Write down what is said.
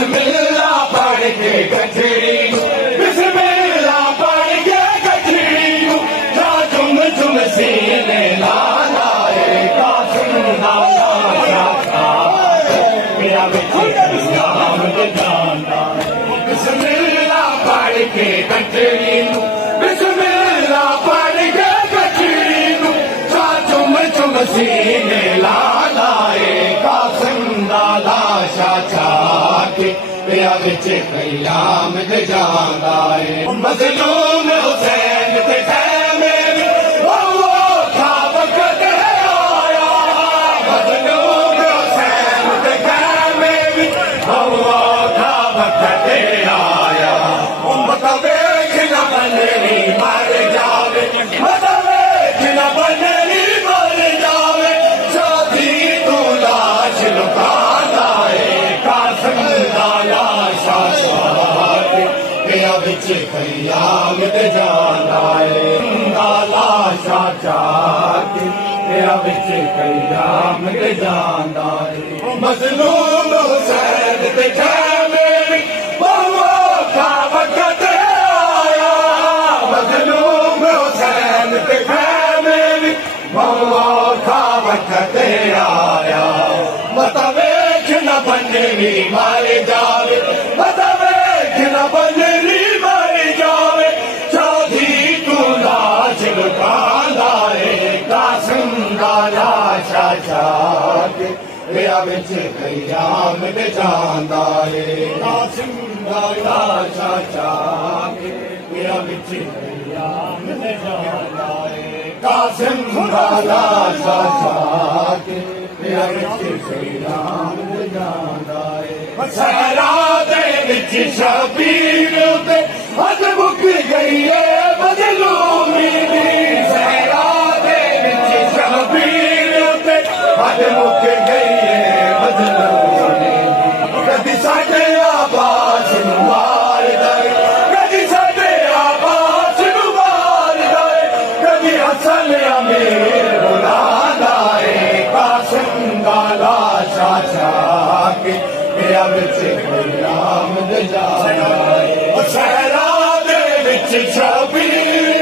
बिस्मिल्लाह पढ़ के गठड़ी बिस्मिल्लाह पढ़ के गठड़ी जा जुम जुम सीने लाए कासिम लाला शाचा मेरा बिस्मिल्लाह पढ़ के गठड़ी बिस्मिल्लाह पढ़ के गठड़ी जा जुम जुम सीने लाए कासिम लाला शाचा पिया बिच कयाम जांदा है मज़लूम हुसैन ते खैमे वो था वक़्त आया मज़लूम हुसैन ते खैमे वो था वक़्त आया उम्मत वेख न बननी मर जावे उम्मत वेख न बननी मर जावे शादी तू लाश लुका बिच कयाम जांदा है लाला शाचा तेरा बिच कयाम जांदा है मज़लूम हुसैन ते खैमे वो था वक़्त आया मज़लूम हुसैन ते खैमे वो था वक़्त आया मत वेख न बननी मर जावे मत वेख न बननी मेरा बिच कयाम जांदा है कासिम लाला शाचा मेरा बिच कयाम जांदा है कासिम लाला शाचा मेरा बिच कयाम जांदा है सहरा दे विच शबीर ते हद मुक गई है मज़लूमी दी सहरा दे विच शबीर ते हद मुक गई है मज़लूमी कदी साडे आबाद मार दे कदी साडे आबाद मार दे कदी हसन अमीर बुलांदा है कासिम लाला शाचा मेरा बिच कयाम जांदा है सहरा दे विच शबीर